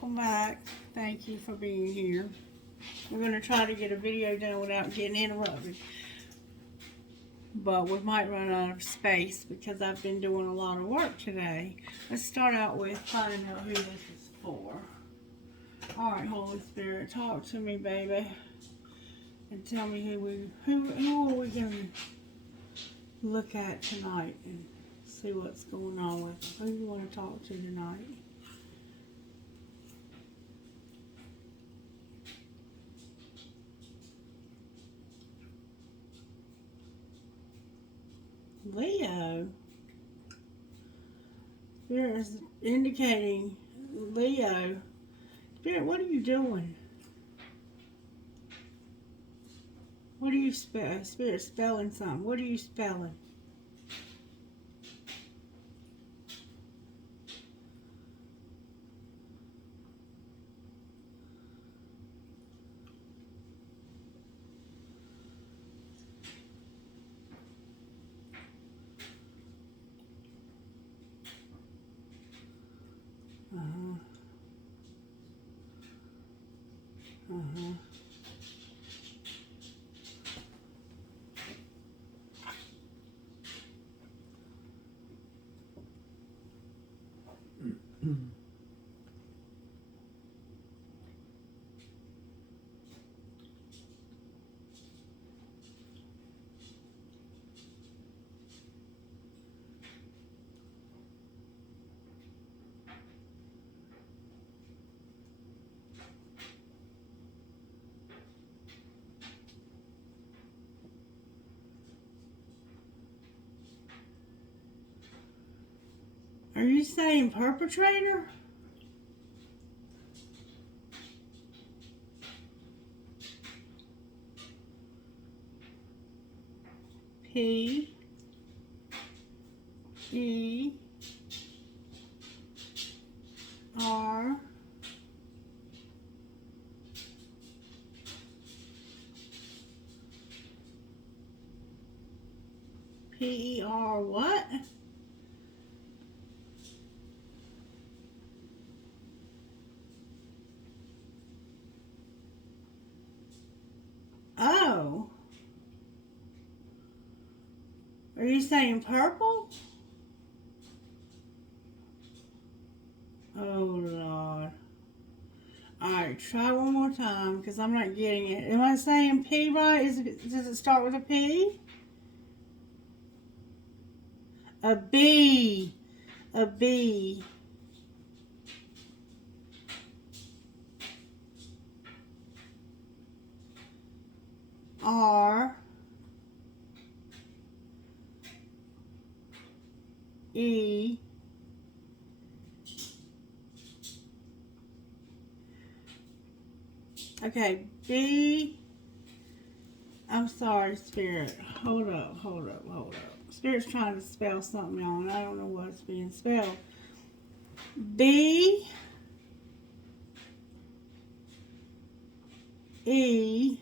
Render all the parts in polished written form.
welcome back. Thank you for being here. We're going to try to get a video done without getting interrupted. But we might run out of space because I've been doing a lot of work today. Let's start out with finding out who this is for. Alright, Holy Spirit, talk to me, baby. And tell me who are we going to look at tonight and see what's going on with them. Who do you want to talk to tonight? Leo. Spirit is indicating Leo. Spirit, what are you doing? What are you spelling? Spirit spelling something. What are you spelling? Are you saying perpetrator? P E R P E R what? Oh. Are you saying purple? Oh, Lord. Alright, try one more time because I'm not getting it. Am I saying P right? Does it start with a P? A B. A B. R. E. Okay, B. I'm sorry, Spirit. Hold up. Spirit's trying to spell something on and I don't know what's being spelled. B. E.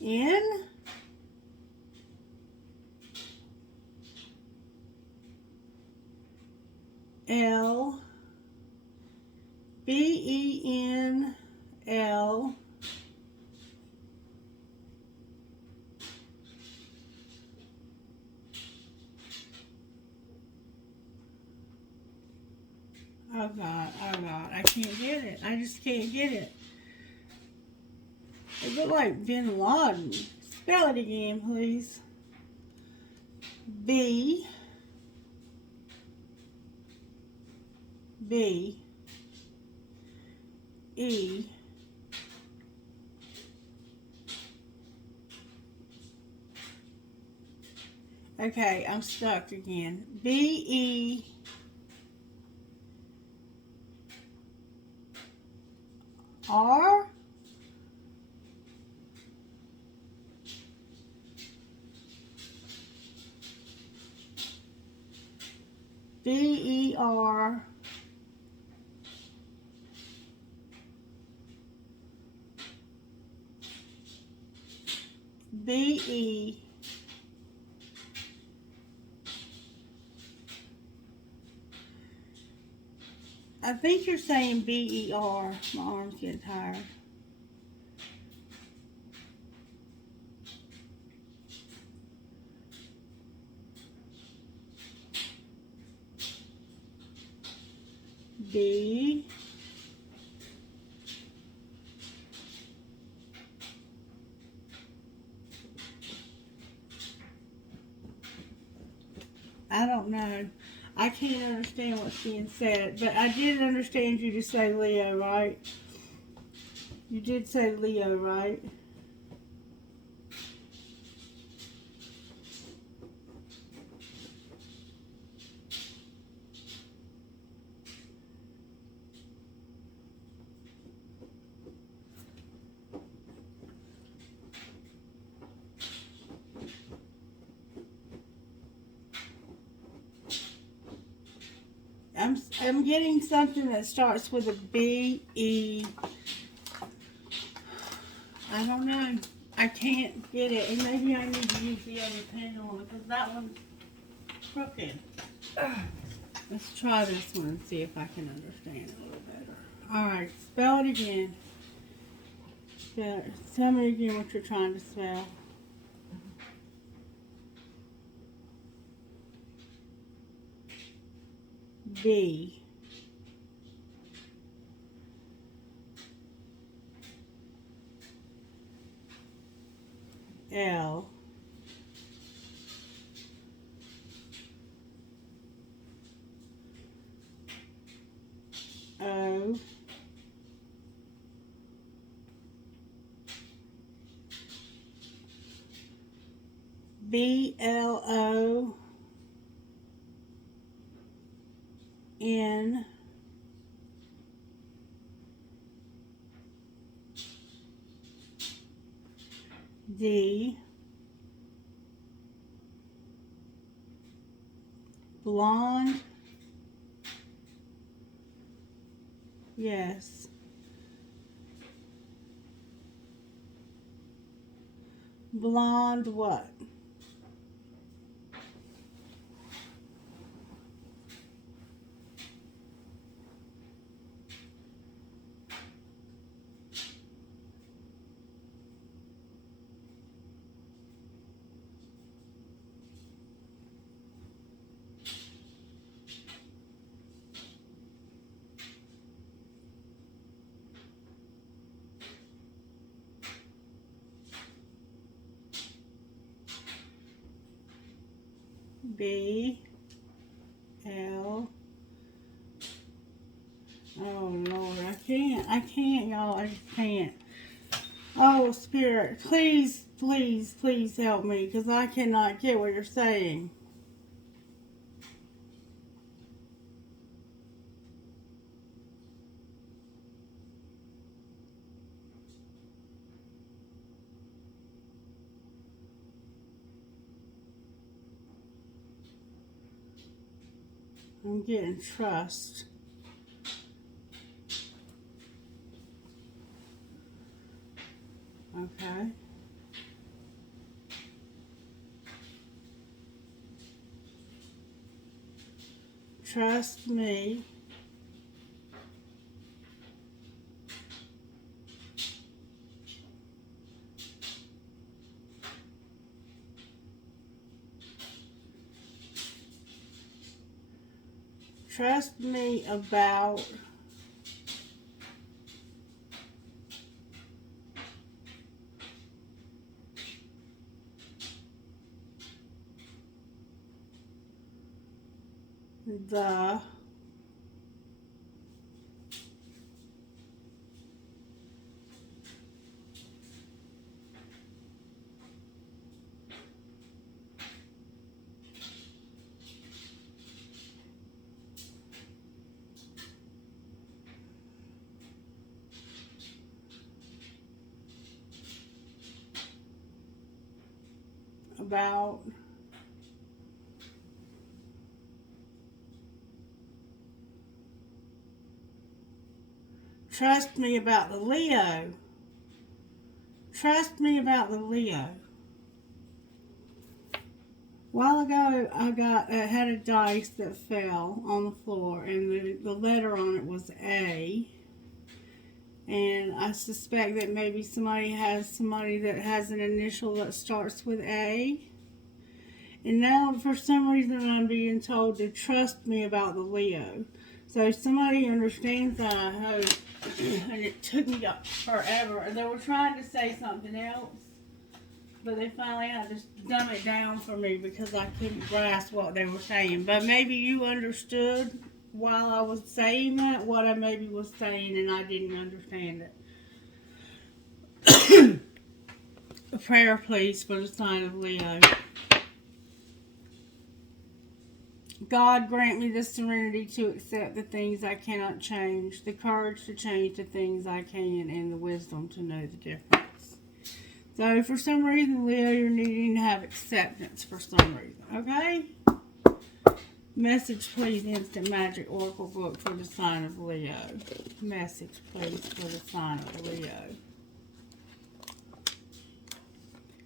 N. L. B-E-N-L. Oh God, I can't get it. I just can't get it. It looked like Bin Laden. Spell it again, please. B. B. E. Okay, I'm stuck again. B. E. R. B-E-R. B-E. I think you're saying B-E-R. My arm's getting tired. B. I don't know. I can't understand what's being said, but I did understand you to say Leo, right? You did say Leo, right? I'm getting something that starts with a B-E. I don't know. I can't get it. And maybe I need to use the other pen on it because that one's crooked. Let's try this one and see if I can understand it a little better. Alright, spell it again. Tell me again what you're trying to spell. B. L. O. B-L-O. N. D. Blonde. Yes. Blonde what? B. L. Oh Lord, I can't, y'all. I just can't. Oh Spirit, please, please, please help me, because I cannot get what you're saying. I'm getting trust. Okay. Trust me. Trust me about the about trust me about the Leo. Trust me about the Leo. while ago, I had a dice that fell on the floor, and the letter on it was A. And I suspect that maybe somebody that has an initial that starts with A. And now, for some reason, I'm being told to trust me about the Leo. So somebody understands that, I hope. And it took me forever. They were trying to say something else, but they finally had to dumb it down for me because I couldn't grasp what they were saying. But maybe you understood while I was saying that, what I maybe was saying, and I didn't understand it. A prayer, please, for the sign of Leo. God, grant me the serenity to accept the things I cannot change, the courage to change the things I can, and the wisdom to know the difference. So, for some reason, Leo, you're needing to have acceptance for some reason, okay? Message, please, Instant Magic Oracle book for the sign of Leo. Message, please, for the sign of Leo.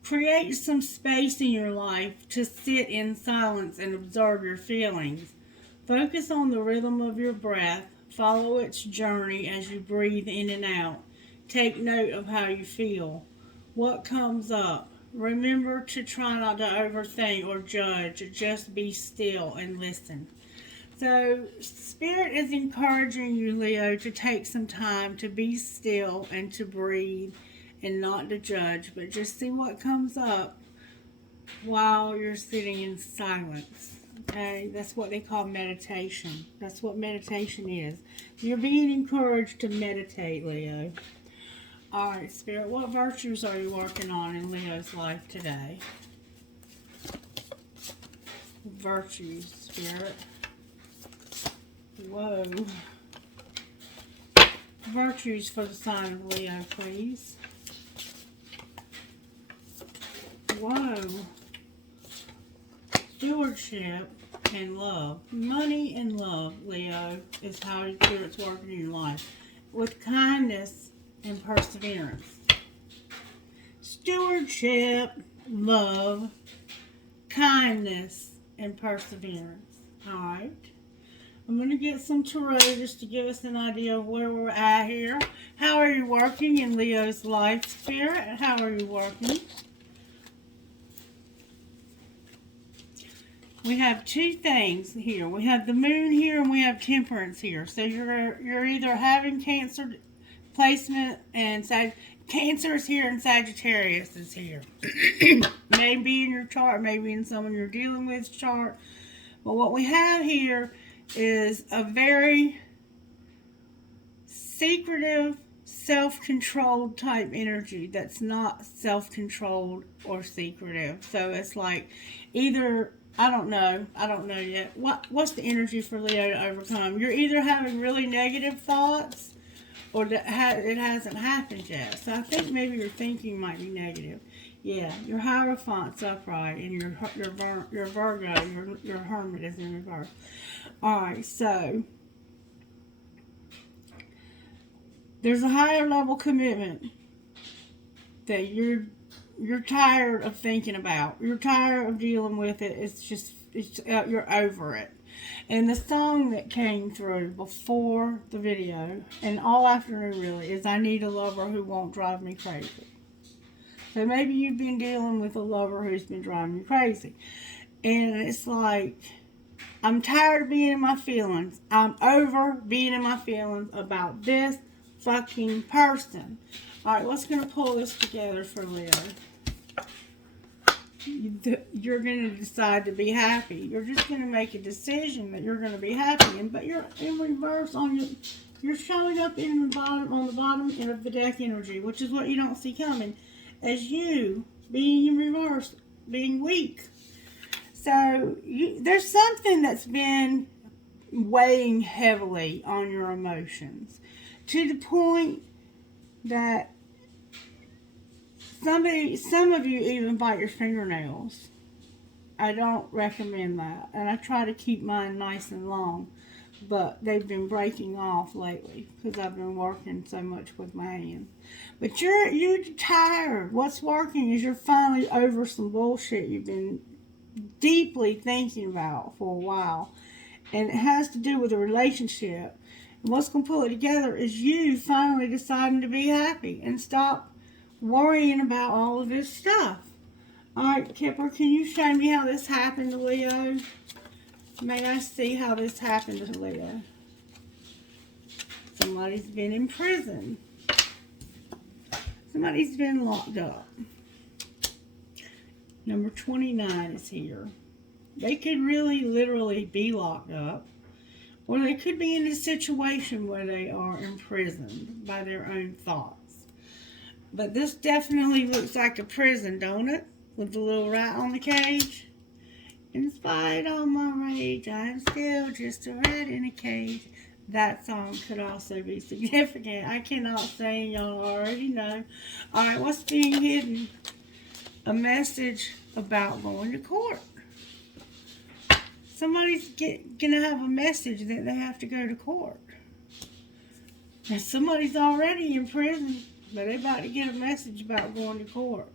Create some space in your life to sit in silence and observe your feelings. Focus on the rhythm of your breath. Follow its journey as you breathe in and out. Take note of how you feel. What comes up? Remember to try not to overthink or judge. Just be still and listen. So, Spirit is encouraging you, Leo, to take some time to be still and to breathe and not to judge, but just see what comes up while you're sitting in silence. Okay? That's what they call meditation. That's what meditation is. You're being encouraged to meditate, Leo. Alright, Spirit, what virtues are you working on in Leo's life today? Virtues, Spirit. Whoa. Virtues for the sign of Leo, please. Whoa. Stewardship and love. Money and love, Leo, is how Spirit's working in your life. With kindness and perseverance. Stewardship, love, kindness, and perseverance. Alright. I'm going to get some tarot just to give us an idea of where we're at here. How are you working in Leo's life, Spirit? How are you working? We have two things here. We have the moon here and we have temperance here. So you're either having Cancer placement and Cancer is here and Sagittarius is here. Maybe in your chart, maybe in someone you're dealing with chart. But what we have here is a very secretive, self-controlled type energy that's not self-controlled or secretive. So it's like either, I don't know yet. What's the energy for Leo to overcome? You're either having really negative thoughts or it hasn't happened yet. So I think maybe your thinking might be negative. Yeah, your Hierophant's upright and your Virgo, your Hermit is in reverse. Alright, so there's a higher level commitment that you're tired of thinking about. You're tired of dealing with it. You're over it. And the song that came through before the video, and all afternoon really, is I Need a Lover Who Won't Drive Me Crazy. So maybe you've been dealing with a lover who's been driving you crazy. And it's like, I'm tired of being in my feelings. I'm over being in my feelings about this fucking person. Alright, what's going to pull this together for Leo? You're going to decide to be happy. You're just going to make a decision that you're going to be happy. But you're in reverse on your... You're showing up on the bottom of the deck energy, which is what you don't see coming, as you being in reverse, being weak. So there's something that's been weighing heavily on your emotions to the point that some of you even bite your fingernails. I don't recommend that, and I try to keep mine nice and long, but they've been breaking off lately because I've been working so much with my hands. But you're tired. What's working is you're finally over some bullshit you've been deeply thinking about for a while. And it has to do with a relationship. And what's going to pull it together is you finally deciding to be happy and stop worrying about all of this stuff. All right, Kipper, can you show me how this happened to Leo? May I see how this happened to Leo? Somebody's been in prison. Somebody's been locked up. Number 29 is here. They could really, literally be locked up. Or they could be in a situation where they are imprisoned by their own thoughts. But this definitely looks like a prison, don't it? With the little rat on the cage. In spite of my rage, I'm still just a rat in a cage. That song could also be significant. I cannot sing, y'all already know. Alright, what's being hidden? A message about going to court. Somebody's gonna have a message that they have to go to court. And somebody's already in prison, but they're about to get a message about going to court.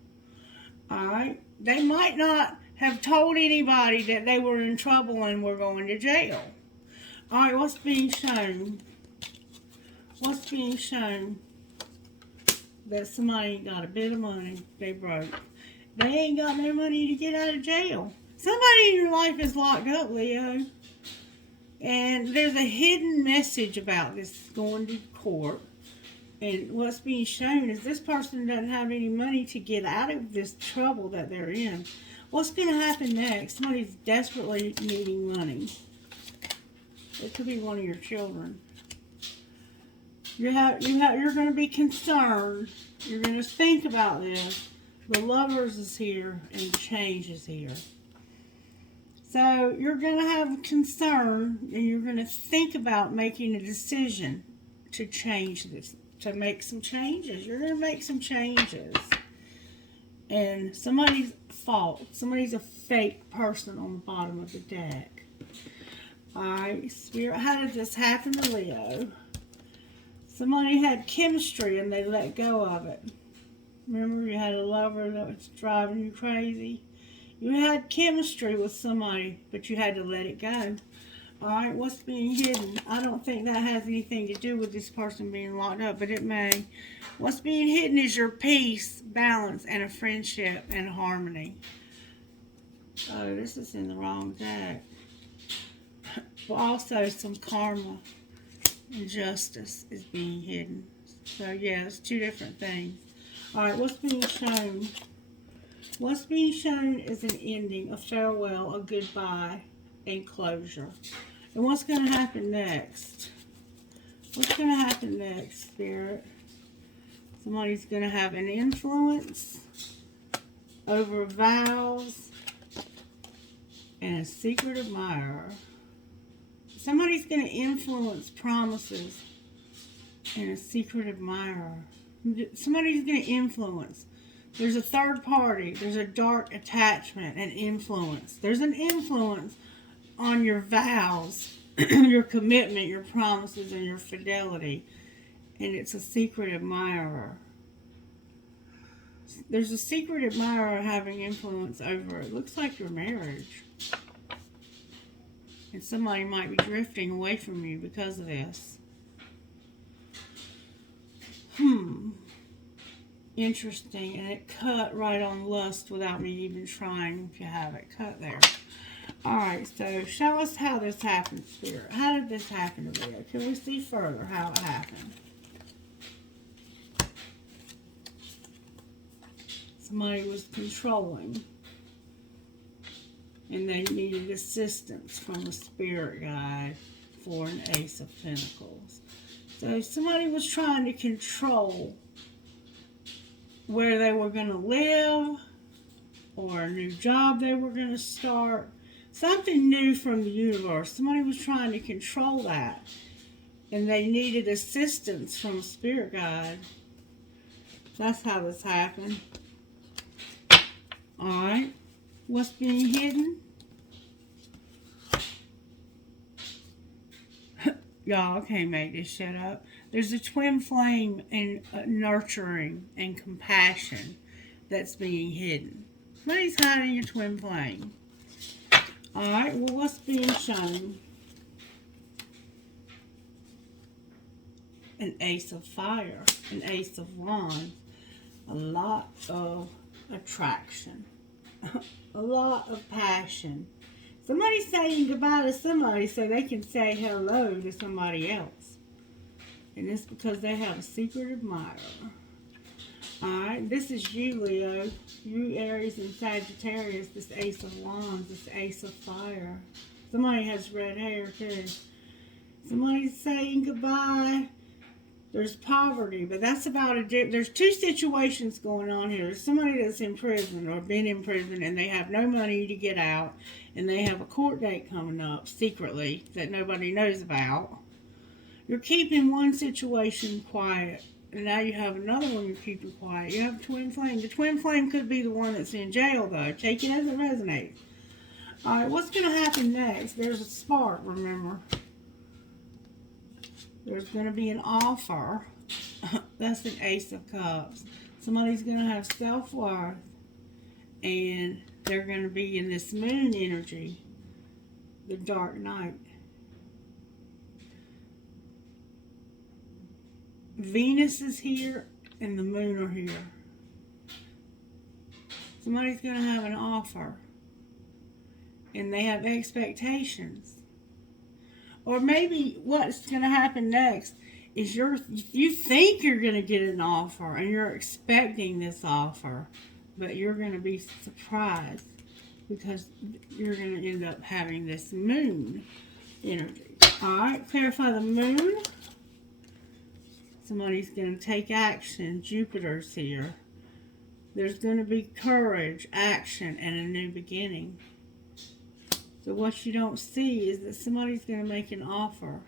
Alright? They might not have told anybody that they were in trouble and were going to jail. Alright, what's being shown? What's being shown? That somebody ain't got a bit of money. They broke. They ain't got no money to get out of jail. Somebody in your life is locked up, Leo. And there's a hidden message about this going to court. And what's being shown is this person doesn't have any money to get out of this trouble that they're in. What's going to happen next? Somebody's desperately needing money. It could be one of your children. You're going to be concerned. You're going to think about this. The Lovers is here and the Change is here. So you're going to have concern and you're going to think about making a decision to change this, to make some changes. You're going to make some changes. And somebody's fault. Somebody's a fake person on the bottom of the deck. Alright, Spirit, how did this happen to Leo? Somebody had chemistry and they let go of it. Remember, you had a lover that was driving you crazy? You had chemistry with somebody, but you had to let it go. Alright, what's being hidden? I don't think that has anything to do with this person being locked up, but it may. What's being hidden is your peace, balance, and a friendship and harmony. Oh, this is in the wrong deck. Well, also some karma and justice is being hidden. So, yeah, it's two different things. Alright, what's being shown? What's being shown is an ending, a farewell, a goodbye, and closure. And what's going to happen next? What's going to happen next, Spirit? Somebody's going to have an influence over vows and a secret admirer. Somebody's going to influence promises and a secret admirer. Somebody's going to influence. There's a third party. There's a dark attachment and influence. There's an influence on your vows, your commitment, your promises, and your fidelity. And it's a secret admirer. There's a secret admirer having influence over it. Looks like your marriage. And somebody might be drifting away from you because of this. Interesting. And it cut right on lust without me even trying, if you have it cut there. Alright, so show us how this happened, Spirit. How did this happen to Leo? Can we see further how it happened? Somebody was controlling. And they needed assistance from a spirit guide for an Ace of Pentacles. So somebody was trying to control where they were going to live or a new job they were going to start. Something new from the universe. Somebody was trying to control that. And they needed assistance from a spirit guide. That's how this happened. Alright. What's being hidden? Y'all can't make this shit up. There's a twin flame in nurturing and compassion that's being hidden. Somebody's hiding a twin flame. Alright, well, what's being shown? An Ace of Fire, an Ace of Wands, a lot of attraction, a lot of passion. Somebody saying goodbye to somebody so they can say hello to somebody else. And it's because they have a secret admirer. Alright, this is you, Leo. You, Aries and Sagittarius, this Ace of Wands, this Ace of Fire. Somebody has red hair, too. Somebody's saying goodbye. There's poverty, but that's about there's two situations going on here. There's somebody that's in prison or been in prison and they have no money to get out, and they have a court date coming up secretly that nobody knows about. You're keeping one situation quiet, and now you have another one you're keeping quiet. You have a twin flame. The twin flame could be the one that's in jail, though. Take it as it resonates. All right, what's going to happen next? There's a spark, remember. There's going to be an offer. That's an Ace of Cups. Somebody's going to have self-worth. And they're going to be in this moon energy. The dark night. Venus is here and the moon are here. Somebody's going to have an offer. And they have expectations. Or maybe what's going to happen next is you think you're going to get an offer and you're expecting this offer, but you're going to be surprised because you're going to end up having this moon energy. Alright, clarify the moon. Somebody's going to take action. Jupiter's here. There's going to be courage, action, and a new beginning. So what you don't see is that somebody's going to make an offer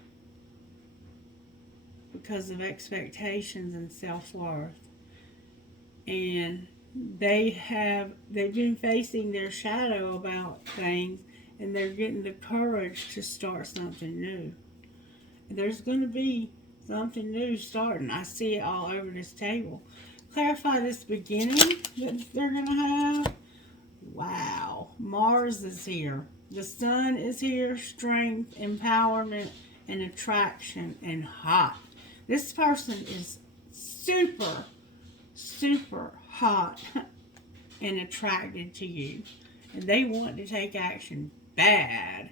because of expectations and self-worth. And they've been facing their shadow about things, and they're getting the courage to start something new. There's going to be something new starting. I see it all over this table. Clarify this beginning that they're going to have. Wow. Mars is here. The sun is here, strength, empowerment, and attraction, and hot. This person is super, super hot and attracted to you. And they want to take action bad.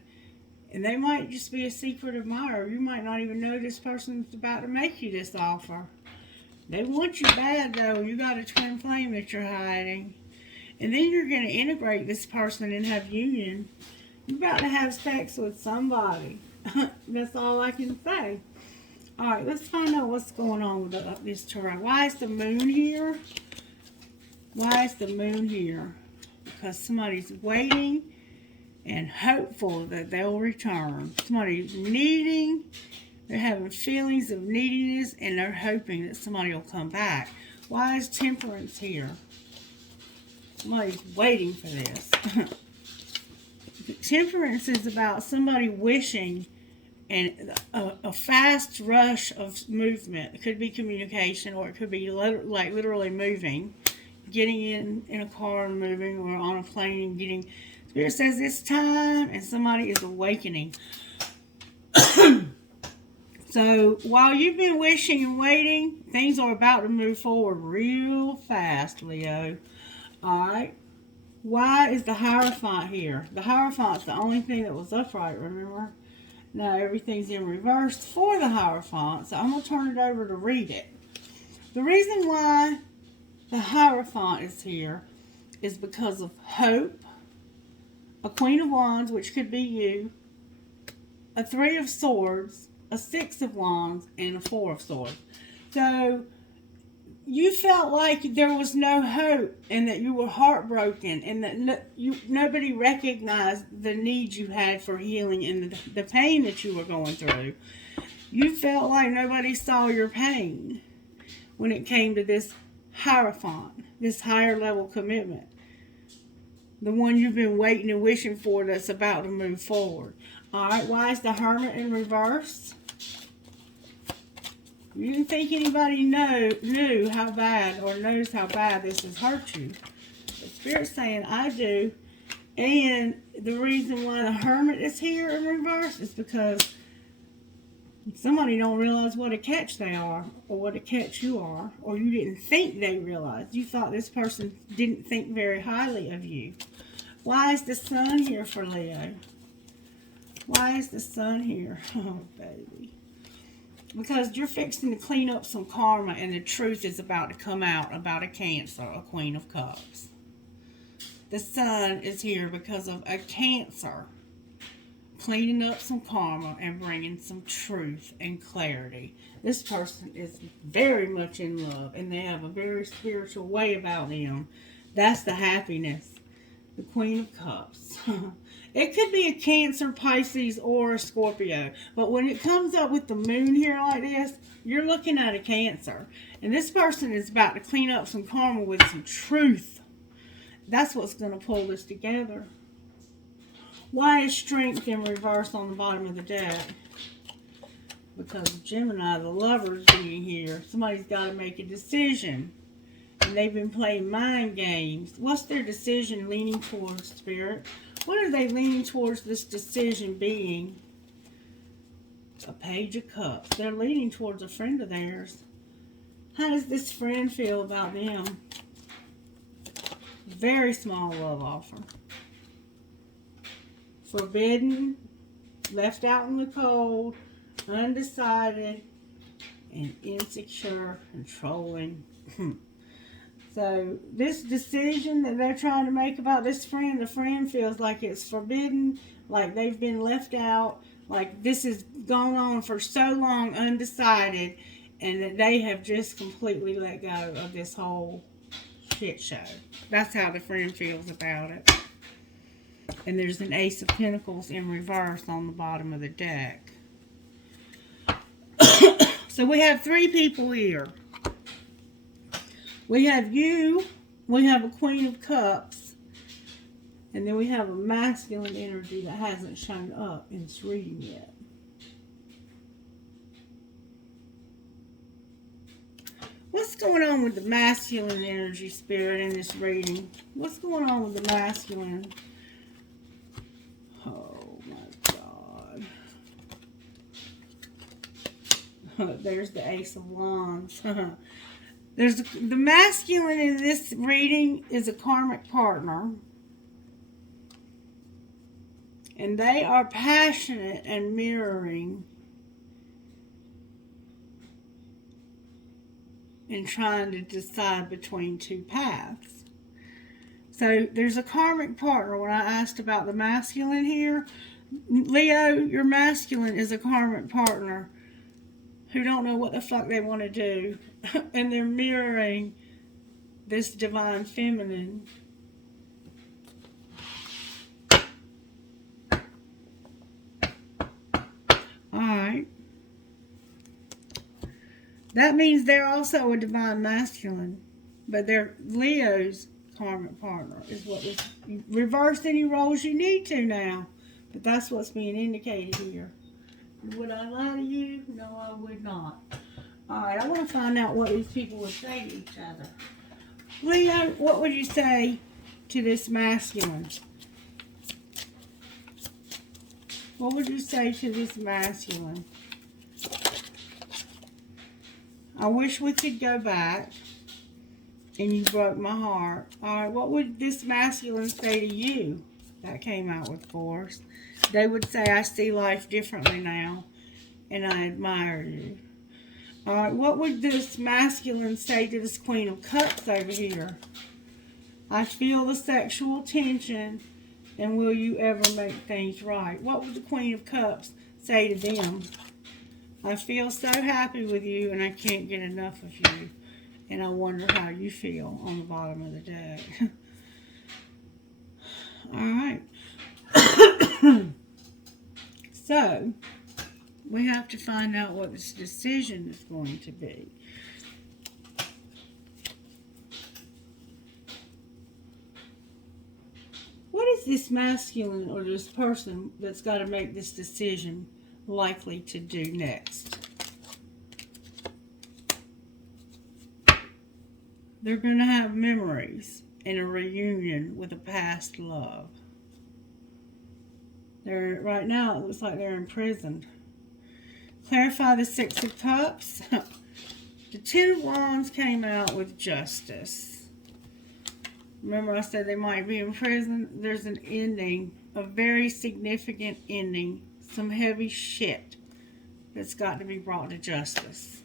And they might just be a secret admirer. You might not even know this person's about to make you this offer. They want you bad, though. You got a twin flame that you're hiding. And then you're going to integrate this person and have union. You're about to have sex with somebody. That's all I can say. Alright, let's find out what's going on with this tarot. Why is the moon here? Why is the moon here? Because somebody's waiting and hopeful that they'll return. Somebody's needing. They're having feelings of neediness and they're hoping that somebody will come back. Why is temperance here? Somebody's waiting for this. Temperance is about somebody wishing and a fast rush of movement. It could be communication, or it could be like literally moving, getting in a car and moving, or on a plane and getting. Spirit says it's time, and somebody is awakening. So while you've been wishing and waiting, things are about to move forward real fast, Leo. All right. Why is the Hierophant here? The Hierophant's the only thing that was upright, remember? Now everything's in reverse for the Hierophant, so I'm going to turn it over to read it. The reason why the Hierophant is here is because of hope, a Queen of Wands, which could be you, a Three of Swords, a Six of Wands, and a Four of Swords. So you felt like there was no hope and that you were heartbroken and that nobody recognized the need you had for healing and the pain that you were going through. You felt like nobody saw your pain when it came to this Hierophant, this higher level commitment. The one you've been waiting and wishing for that's about to move forward. Alright, why is the Hermit in reverse? You didn't think anybody knew how bad or knows how bad this has hurt you. The Spirit's saying, I do. And the reason why the Hermit is here in reverse is because somebody don't realize what a catch they are, or what a catch you are, or you didn't think they realized. You thought this person didn't think very highly of you. Why is the Sun here for Leo? Why is the Sun here? Oh, baby. Because you're fixing to clean up some karma, and the truth is about to come out about a Cancer, a Queen of Cups. The Sun is here because of a Cancer cleaning up some karma and bringing some truth and clarity. This person is very much in love, and they have a very spiritual way about them. That's the happiness. The Queen of Cups. It could be a Cancer, Pisces, or a Scorpio. But when it comes up with the moon here like this, you're looking at a Cancer. And this person is about to clean up some karma with some truth. That's what's going to pull this together. Why is Strength in reverse on the bottom of the deck? Because of Gemini, the Lovers being here. Somebody's got to make a decision. And they've been playing mind games. What's their decision leaning towards, Spirit? What are they leaning towards this decision being? A Page of Cups. They're leaning towards a friend of theirs. How does this friend feel about them? Very small love offer. Forbidden, left out in the cold, undecided, and insecure, controlling. So this decision that they're trying to make about this friend, the friend feels like it's forbidden, like they've been left out, like this has gone on for so long undecided, and that they have just completely let go of this whole shit show. That's how the friend feels about it. And there's an Ace of Pentacles in reverse on the bottom of the deck. So we have three people here. We have you, we have a Queen of Cups, and then we have a masculine energy that hasn't shown up in this reading yet. What's going on with the masculine energy, Spirit, in this reading? What's going on with the masculine? Oh my God. There's the Ace of Wands. The masculine in this reading is a karmic partner. And they are passionate and mirroring and trying to decide between two paths. So there's a karmic partner. When I asked about the masculine here, Leo, your masculine is a karmic partner who don't know what the fuck they want to do. And they're mirroring this divine feminine. Alright. That means they're also a divine masculine. But they're Leo's karmic partner is what was. Reverse any roles you need to now. But that's what's being indicated here. Would I lie to you? No, I would not. Alright, I want to find out what these people would say to each other. Leo, what would you say to this masculine? What would you say to this masculine? I wish we could go back, and you broke my heart. Alright, what would this masculine say to you? That came out with force. They would say, I see life differently now, and I admire you. Alright, what would this masculine say to this Queen of Cups over here? I feel the sexual tension, and will you ever make things right? What would the Queen of Cups say to them? I feel so happy with you, and I can't get enough of you. And I wonder how you feel on the bottom of the deck. Alright. So, we have to find out what this decision is going to be. What is this masculine or this person that's got to make this decision likely to do next? They're going to have memories and a reunion with a past love. Right now, it looks like they're imprisoned. Clarify the Six of Cups. The Ten of Wands came out with justice. Remember I said they might be in prison? There's an ending, a very significant ending. Some heavy shit that's got to be brought to justice.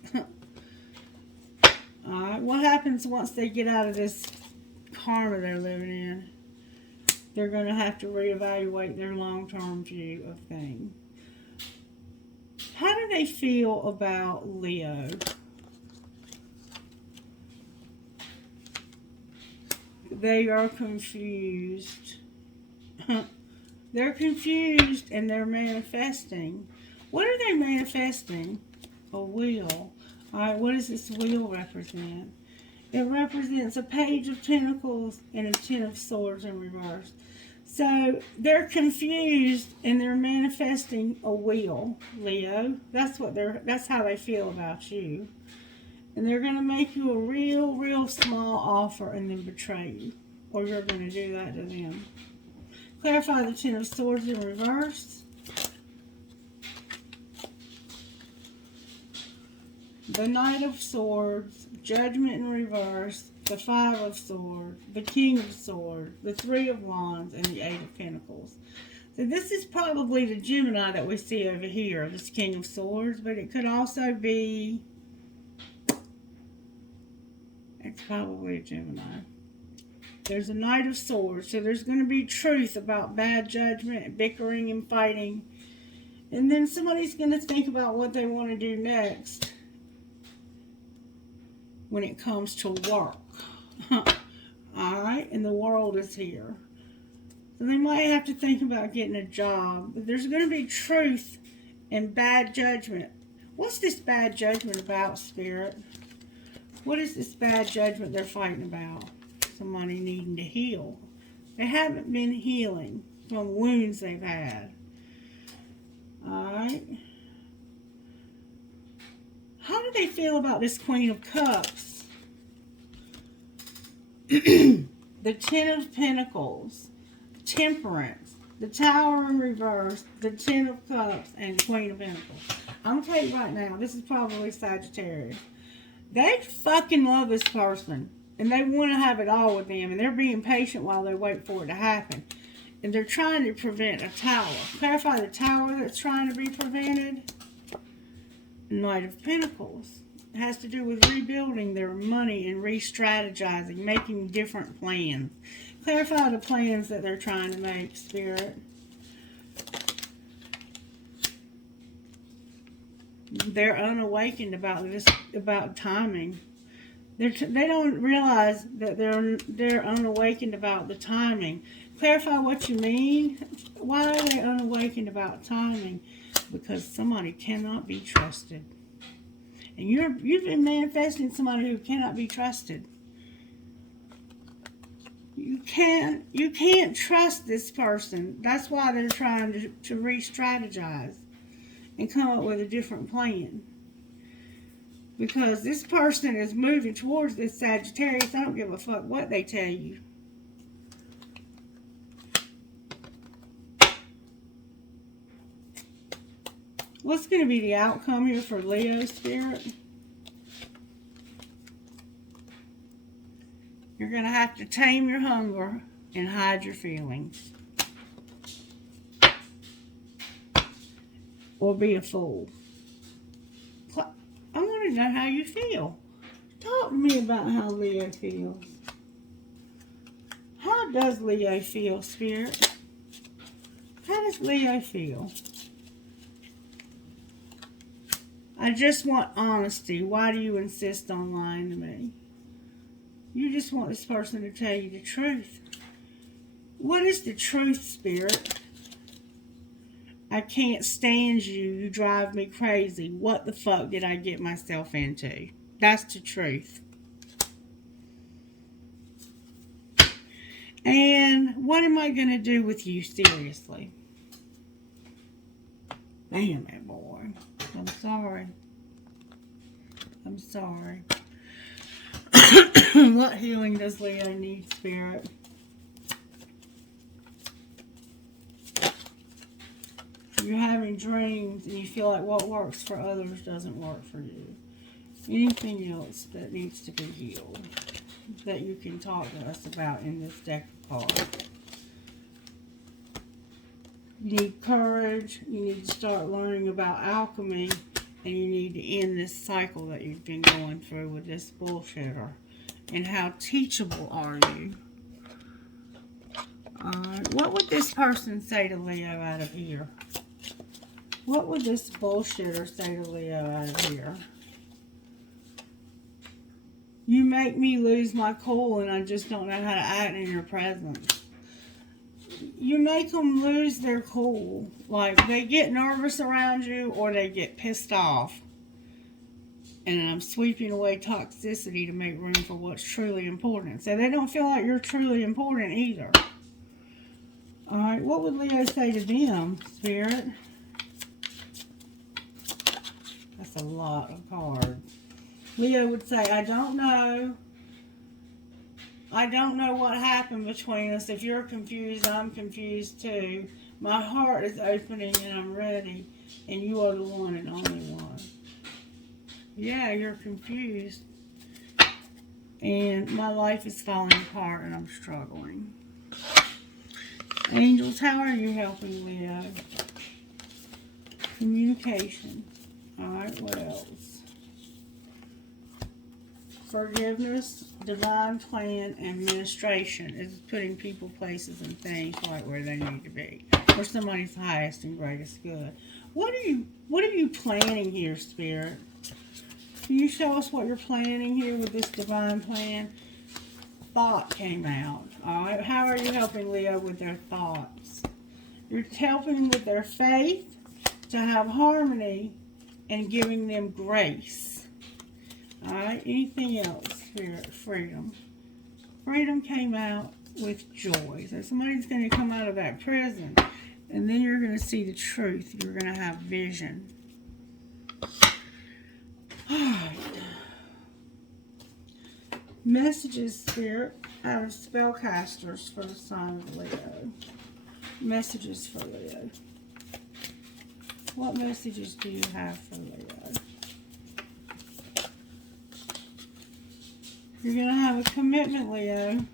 Alright, what happens once they get out of this karma they're living in? They're going to have to reevaluate their long-term view of things. How do they feel about Leo? They are confused. They're confused and they're manifesting. What are they manifesting? A wheel. Alright, what does this wheel represent? It represents a Page of Pentacles and a Ten of Swords in reverse. So they're confused and they're manifesting a wheel, Leo. That's how they feel about you. And they're going to make you a real small offer and then betray you. Or you're going to do that to them. Clarify the Ten of Swords in reverse. The Knight of Swords, Judgment in reverse, the Five of Swords, the King of Swords, the Three of Wands, and the Eight of Pentacles. So this is probably the Gemini that we see over here, this King of Swords, but it could also be... It's probably a Gemini. There's a Knight of Swords, so there's going to be truth about bad judgment, bickering and fighting. And then somebody's going to think about what they want to do next when it comes to work. Alright, and the world is here. So they might have to think about getting a job. But there's going to be truth and bad judgment. What's this bad judgment about, Spirit? What is this bad judgment they're fighting about? Somebody needing to heal. They haven't been healing from wounds they've had. Alright. How do they feel about this Queen of Cups? The Ten of Pentacles, Temperance, the Tower in reverse, the Ten of Cups, and Queen of Pentacles. I'm going to tell you right now, this is probably Sagittarius. They fucking love this person. And they want to have it all with them. And they're being patient while they wait for it to happen. And they're trying to prevent a tower. Clarify the tower that's trying to be prevented. Knight of Pentacles. It has to do with rebuilding their money and re-strategizing. Making different plans. Clarify the plans that they're trying to make, Spirit. They're unawakened about timing. They don't realize that they're unawakened about the timing. Clarify what you mean. Why are they unawakened about timing? Because somebody cannot be trusted. And you've been manifesting somebody who cannot be trusted. You can't trust this person. That's why they're trying to re-strategize and come up with a different plan. Because this person is moving towards this Sagittarius. I don't give a fuck what they tell you. What's going to be the outcome here for Leo, Spirit? You're going to have to tame your hunger and hide your feelings. Or be a fool. I want to know how you feel. Talk to me about how Leo feels. How does Leo feel, Spirit? How does Leo feel? I just want honesty. Why do you insist on lying to me? You just want this person to tell you the truth. What is the truth, Spirit? I can't stand you. You drive me crazy. What the fuck did I get myself into? That's the truth. And what am I going to do with you, seriously? Damn it, boy. I'm sorry. I'm sorry. What healing does Leo need, Spirit? You're having dreams and you feel like what works for others doesn't work for you. Anything else that needs to be healed that you can talk to us about in this deck of cards? You need courage. You need to start learning about alchemy. And you need to end this cycle that you've been going through with this bullshitter. And how teachable are you? What would this person say to Leo out of here? What would this bullshitter say to Leo out of here? You make me lose my cool and I just don't know how to act in your presence. You make them lose their cool. Like, they get nervous around you or they get pissed off. And I'm sweeping away toxicity to make room for what's truly important. So they don't feel like you're truly important either. Alright, what would Leo say to them, Spirit? That's a lot of cards. Leo would say, I don't know. I don't know what happened between us. If you're confused, I'm confused too. My heart is opening and I'm ready. And you are the one and only one. Yeah, you're confused. And my life is falling apart and I'm struggling. Angels, how are you helping Leo? Communication. Alright, what else? Forgiveness, divine plan, and administration is putting people, places, and things right where they need to be. For somebody's highest and greatest good. What are you planning here, Spirit? Can you show us what you're planning here with this divine plan? Thought came out. Alright, how are you helping Leo with their thoughts? You're helping with their faith to have harmony and giving them grace. Alright, anything else? Spirit, freedom. Freedom came out with joy. So somebody's going to come out of that prison and then you're going to see the truth. You're going to have vision. Alright. Messages, Spirit, out of spellcasters for the sign of Leo. Messages for Leo. What messages do you have for Leo? You're going to have a commitment, Leo,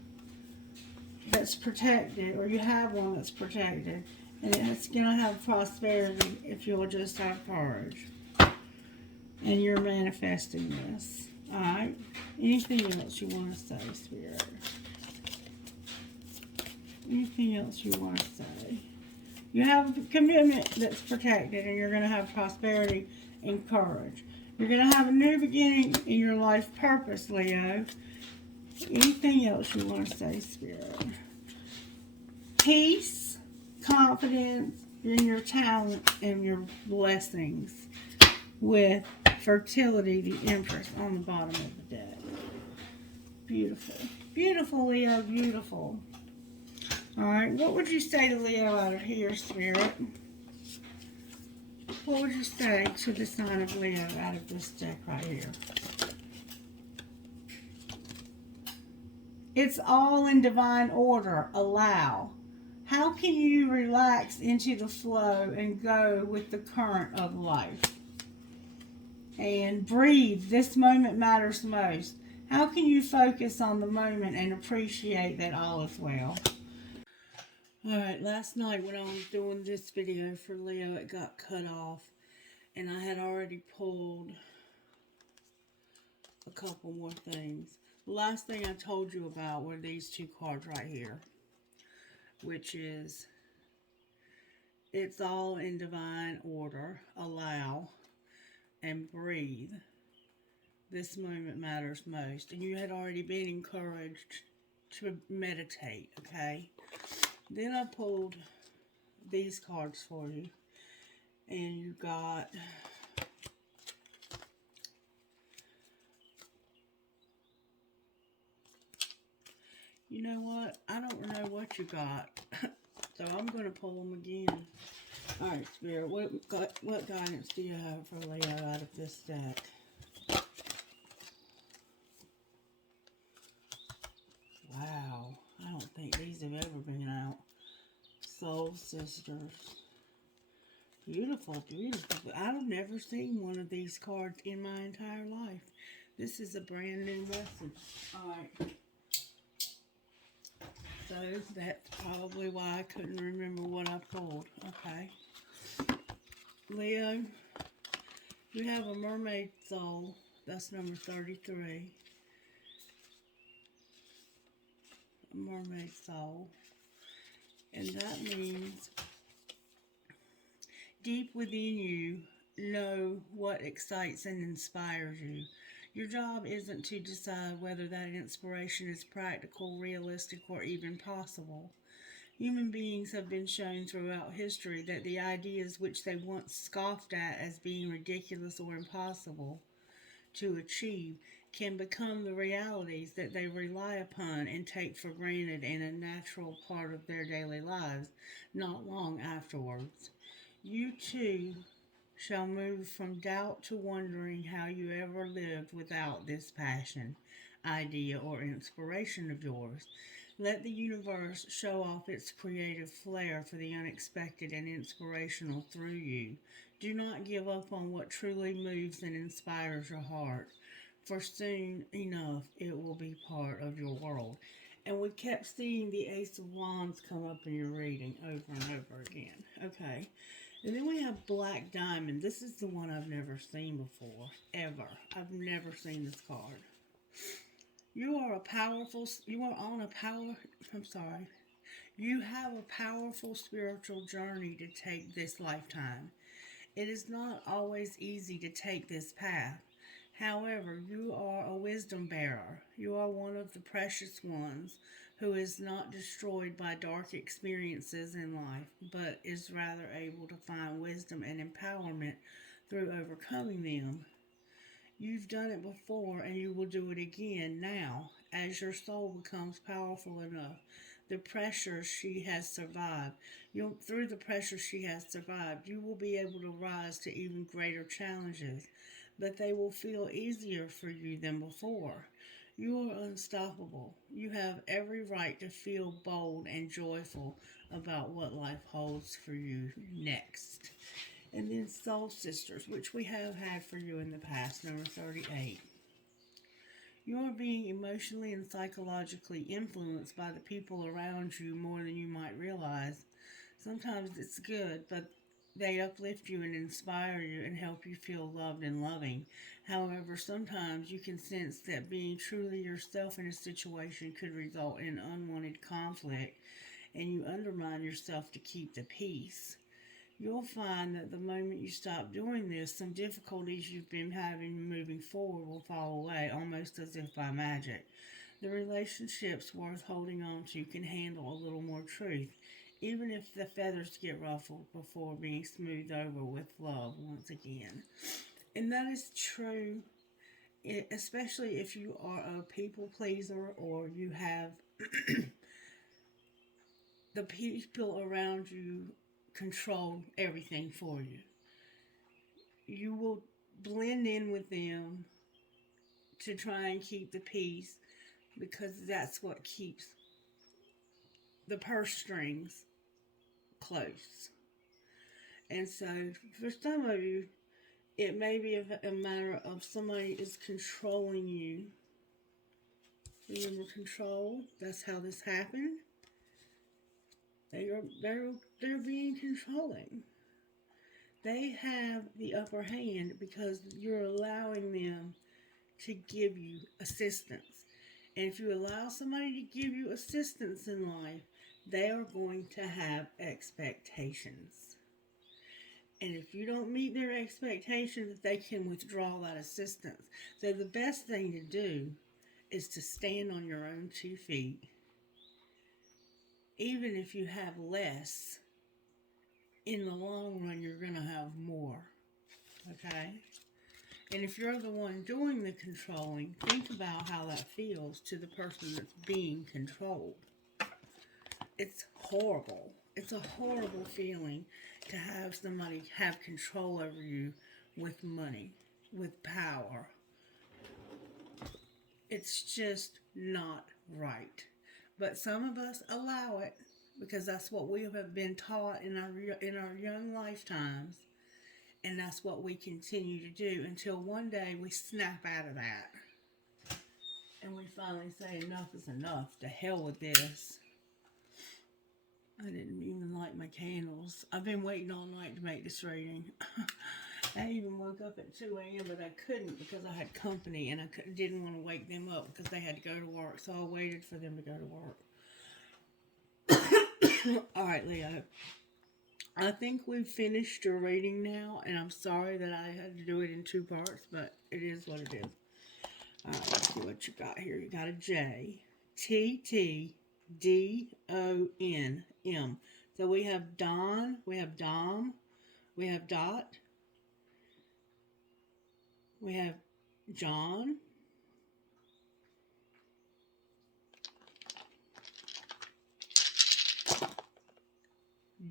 that's protected, or you have one that's protected, and it's going to have prosperity if you'll just have courage. And you're manifesting this. Alright? Anything else you want to say, Spirit? Anything else you want to say? You have a commitment that's protected, and you're going to have prosperity and courage. You're going to have a new beginning in your life purpose, Leo. Anything else you want to say, Spirit? Peace, confidence in your talent and your blessings with fertility, the Empress, on the bottom of the deck. Beautiful. Beautiful, Leo. Beautiful. Alright, what would you say to Leo out of here, Spirit? What would you say to the sign of Leo out of this deck right here? It's all in divine order. Allow. How can you relax into the flow and go with the current of life? And breathe. This moment matters most. How can you focus on the moment and appreciate that all is well? Alright, last night when I was doing this video for Leo, it got cut off. And I had already pulled a couple more things. The last thing I told you about were these two cards right here. Which is, it's all in divine order. Allow and breathe. This moment matters most. And you had already been encouraged to meditate, okay? Then I pulled these cards for you. And you got you know what? I don't know what you got. So I'm going to pull them again. Alright, Spirit, what guidance do you have for Leo out of this deck? Wow, I don't think these have ever been out. Soul Sisters. Beautiful, beautiful. But I've never seen one of these cards in my entire life. This is a brand new message. Alright. So that's probably why I couldn't remember what I pulled. Okay. Leo, you have a mermaid soul. That's number 33. A mermaid soul. And that means deep within you know what excites and inspires you. Your job isn't to decide whether that inspiration is practical, realistic, or even possible. Human beings have been shown throughout history that the ideas which they once scoffed at as being ridiculous or impossible to achieve can become the realities that they rely upon and take for granted and a natural part of their daily lives not long afterwards. You too shall move from doubt to wondering how you ever lived without this passion, idea, or inspiration of yours. Let the universe show off its creative flair for the unexpected and inspirational through you. Do not give up on what truly moves and inspires your heart, for soon enough it will be part of your world. And we kept seeing the Ace of Wands come up in your reading over and over again. Okay. And then we have Black Diamond. This is the one I've never seen before, ever. I've never seen this card. You are a powerful, you are on a power, I'm sorry. You have a powerful spiritual journey to take this lifetime. It is not always easy to take this path. However, you are a wisdom bearer. You are one of the precious ones who is not destroyed by dark experiences in life, but is rather able to find wisdom and empowerment through overcoming them. You've done it before and you will do it again now as your soul becomes powerful enough. The pressure she has survived. Through the pressure she has survived, you will be able to rise to even greater challenges, but they will feel easier for you than before. You are unstoppable. You have every right to feel bold and joyful about what life holds for you next. And then Soul Sisters, which we have had for you in the past, number 38. You are being emotionally and psychologically influenced by the people around you more than you might realize. Sometimes it's good, but they uplift you and inspire you and help you feel loved and loving. However, sometimes you can sense that being truly yourself in a situation could result in unwanted conflict, and you undermine yourself to keep the peace. You'll find that the moment you stop doing this, some difficulties you've been having moving forward will fall away, almost as if by magic. The relationships worth holding on to can handle a little more truth, even if the feathers get ruffled before being smoothed over with love once again. And that is true, especially if you are a people pleaser or you have the people around you control everything for you. You will blend in with them to try and keep the peace because that's what keeps the purse strings close. And so for some of you, it may be a matter of somebody is controlling you. Remember control? That's how this happened. They're being controlling. They have the upper hand because you're allowing them to give you assistance. And if you allow somebody to give you assistance in life, they are going to have expectations. And if you don't meet their expectations, they can withdraw that assistance. So the best thing to do is to stand on your own 2 feet. Even if you have less, in the long run, you're going to have more. Okay? And if you're the one doing the controlling, think about how that feels to the person that's being controlled. It's horrible. It's a horrible feeling to have somebody have control over you with money, with power. It's just not right. But some of us allow it. because that's what we have been taught in our young lifetimes, and that's what we continue to do until one day we snap out of that and we finally say enough is enough. To hell with this. I didn't even light my candles. I've been waiting all night to make this reading. I even woke up at 2 a.m. but I couldn't because I had company and I didn't want to wake them up because they had to go to work. So I waited for them to go to work. Alright, Leo. I think we've finished your reading now, and I'm sorry that I had to do it in 2 parts, but it is what it is. Alright, let's see what you got here. You got a J. T-T-D-O-N-M. So we have Don, we have Dom, we have Dot, we have John,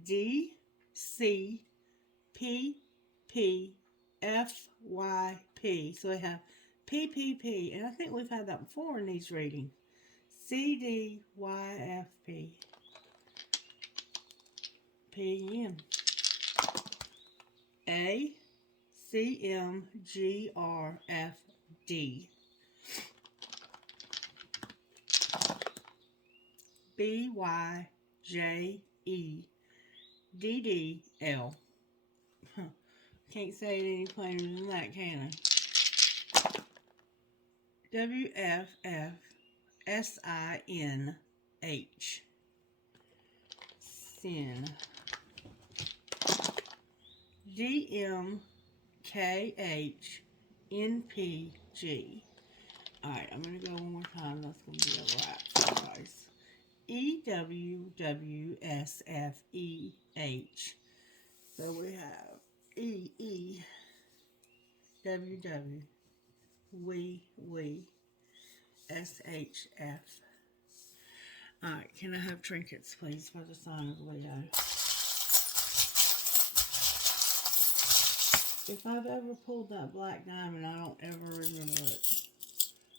D-C-P-P-F-Y-P. So we have P-P-P, and I think we've had that before in these readings. C-D-Y-F-P. P-M. A-C-M-G-R-F-D. B-Y-J-E-D-D-L. Can't say it any plainer than that, can I? W-F-F-S-I-N-H. Sin. D-M-K-H-N-P-G. Alright, I'm going to go one more time. That's going to be a wrap for you guys. E-W-W-S-F-E-H. So we have E-E-W-W. We, S-H-F. Alright, can I have trinkets, please, for the sign of Leo? If I've ever pulled that black diamond, I don't ever remember it.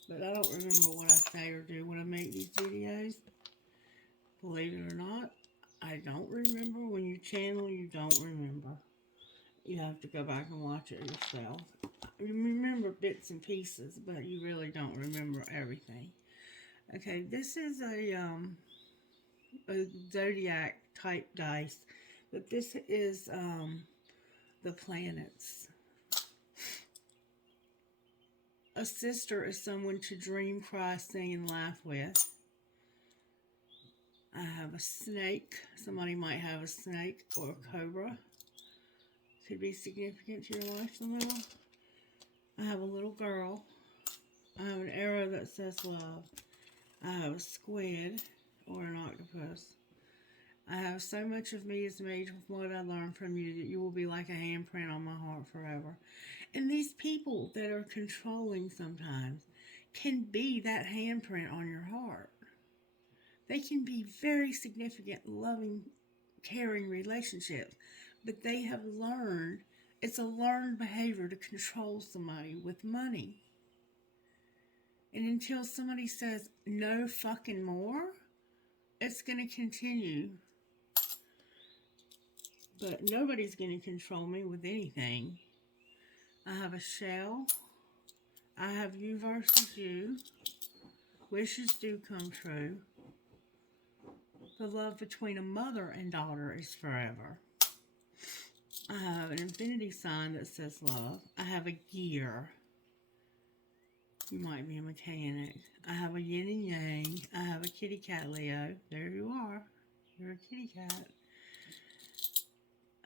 But I don't remember what I say or do when I make these videos. Believe it or not, I don't remember. When you channel, you don't remember. You have to go back and watch it yourself. You remember bits and pieces, but you really don't remember everything. Okay, this is a zodiac type dice, but this is the planets. A sister is someone to dream, cry, sing, and laugh with. I have a snake. Somebody might have a snake or a cobra. Could be significant to your life somehow. I have a little girl. I have an arrow that says love. I have a squid or an octopus. I have so much of me is made from what I learned from you that you will be like a handprint on my heart forever. And these people that are controlling sometimes can be that handprint on your heart. They can be very significant, loving, caring relationships, but they have learned, it's a learned behavior to control somebody with money. And until somebody says no fucking more, it's going to continue. But nobody's going to control me with anything. I have a shell. I have you versus you. Wishes do come true. The love between a mother and daughter is forever. I have an infinity sign that says love. I have a gear. You might be a mechanic. I have a yin and yang. I have a kitty cat, Leo. There you are. You're a kitty cat.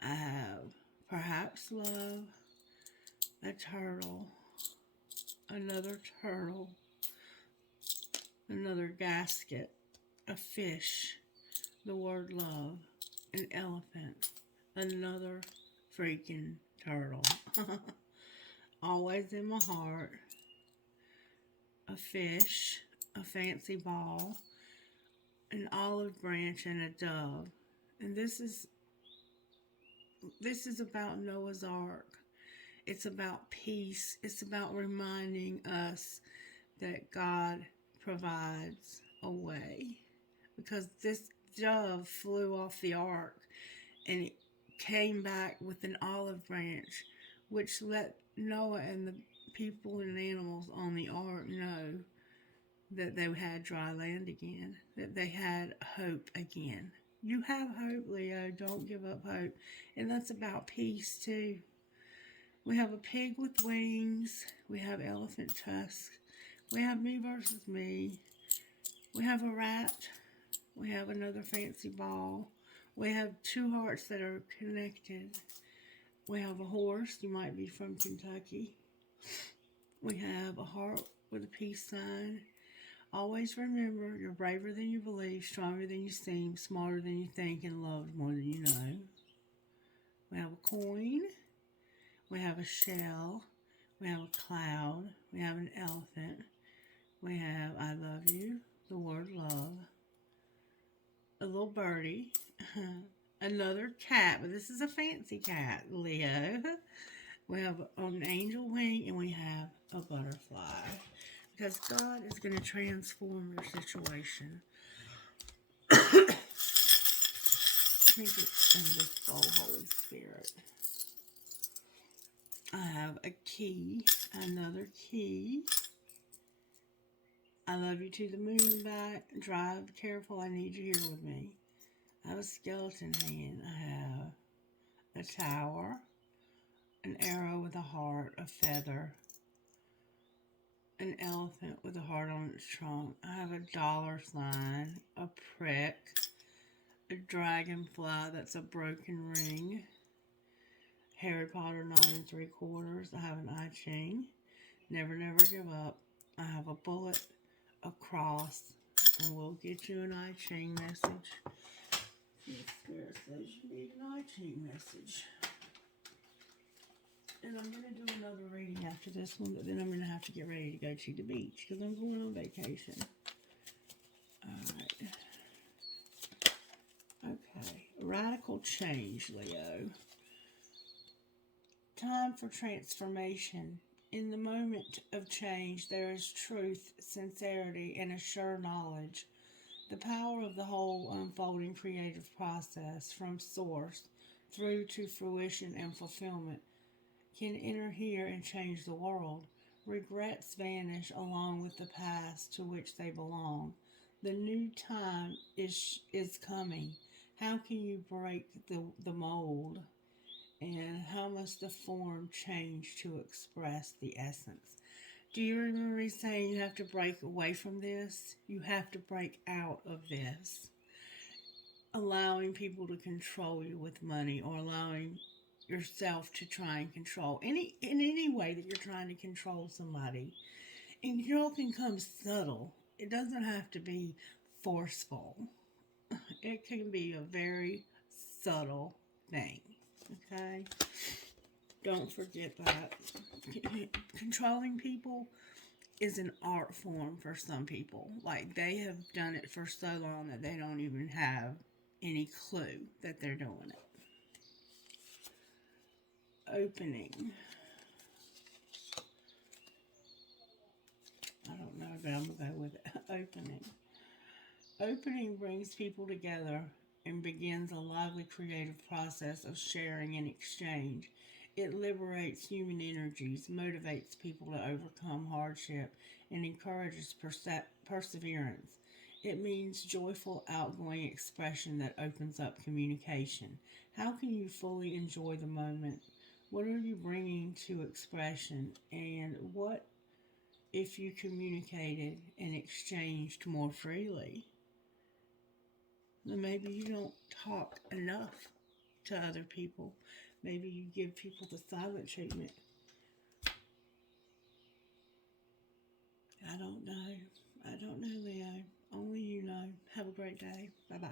I have perhaps love, a turtle, another turtle, another gasket, a fish, the word love, an elephant, another freaking turtle. Always in my heart. A fish, a fancy ball, an olive branch, and a dove. And this is about Noah's Ark. It's about peace. It's about reminding us that God provides a way. Because dove flew off the ark, and it came back with an olive branch, which let Noah and the people and animals on the ark know that they had dry land again, that they had hope again. You have hope, Leo. Don't give up hope. And that's about peace, too. We have a pig with wings. We have elephant tusks. We have me versus me. We have a rat. We have another fancy ball. We have two hearts that are connected. We have a horse. You might be from Kentucky. We have a heart with a peace sign. Always remember, you're braver than you believe, stronger than you seem, smarter than you think, and loved more than you know. We have a coin. We have a shell. We have a cloud. We have an elephant. We have I love you, the word love. A little birdie. Another cat, but this is a fancy cat, Leo. We have an angel wing, and we have a butterfly. Because God is going to transform your situation. I think it's in this bowl, Holy Spirit. I have a key, another key. I love you to the moon and back. Drive careful, I need you here with me. I have a skeleton hand. I have a tower, an arrow with a heart, a feather, an elephant with a heart on its trunk. I have a dollar sign, a prick, a dragonfly that's a broken ring, Harry Potter 9 3/4. I have an I Ching, never, never give up. I have a bullet, a cross, and we'll get you an I Ching message. The Spirit says you need an I Ching message. And I'm going to do another reading after this one, but then I'm going to have to get ready to go to the beach because I'm going on vacation. Alright. Okay. Radical change, Leo. Time for transformation. In the moment of change, there is truth, sincerity, and a sure knowledge. The power of the whole unfolding creative process from source through to fruition and fulfillment can enter here and change the world. Regrets vanish along with the past to which they belong. The new time is coming. How can you break the mold? And how must the form change to express the essence? Do you remember me saying you have to break away from this? You have to break out of this. Allowing people to control you with money, or allowing yourself to try and control in any way that you're trying to control somebody. And control can come subtle. It doesn't have to be forceful. It can be a very subtle thing. Okay? Don't forget that. Controlling people is an art form for some people. Like, they have done it for so long that they don't even have any clue that they're doing it. Opening. I don't know, but I'm going to go with it. Opening. Opening brings people together and begins a lively creative process of sharing and exchange. It liberates human energies, motivates people to overcome hardship, and encourages perseverance. It means joyful, outgoing expression that opens up communication. How can you fully enjoy the moment? What are you bringing to expression? And what if you communicated and exchanged more freely? Then maybe you don't talk enough to other people. Maybe you give people the silent treatment. I don't know. I don't know, Leo. Only you know. Have a great day. Bye-bye.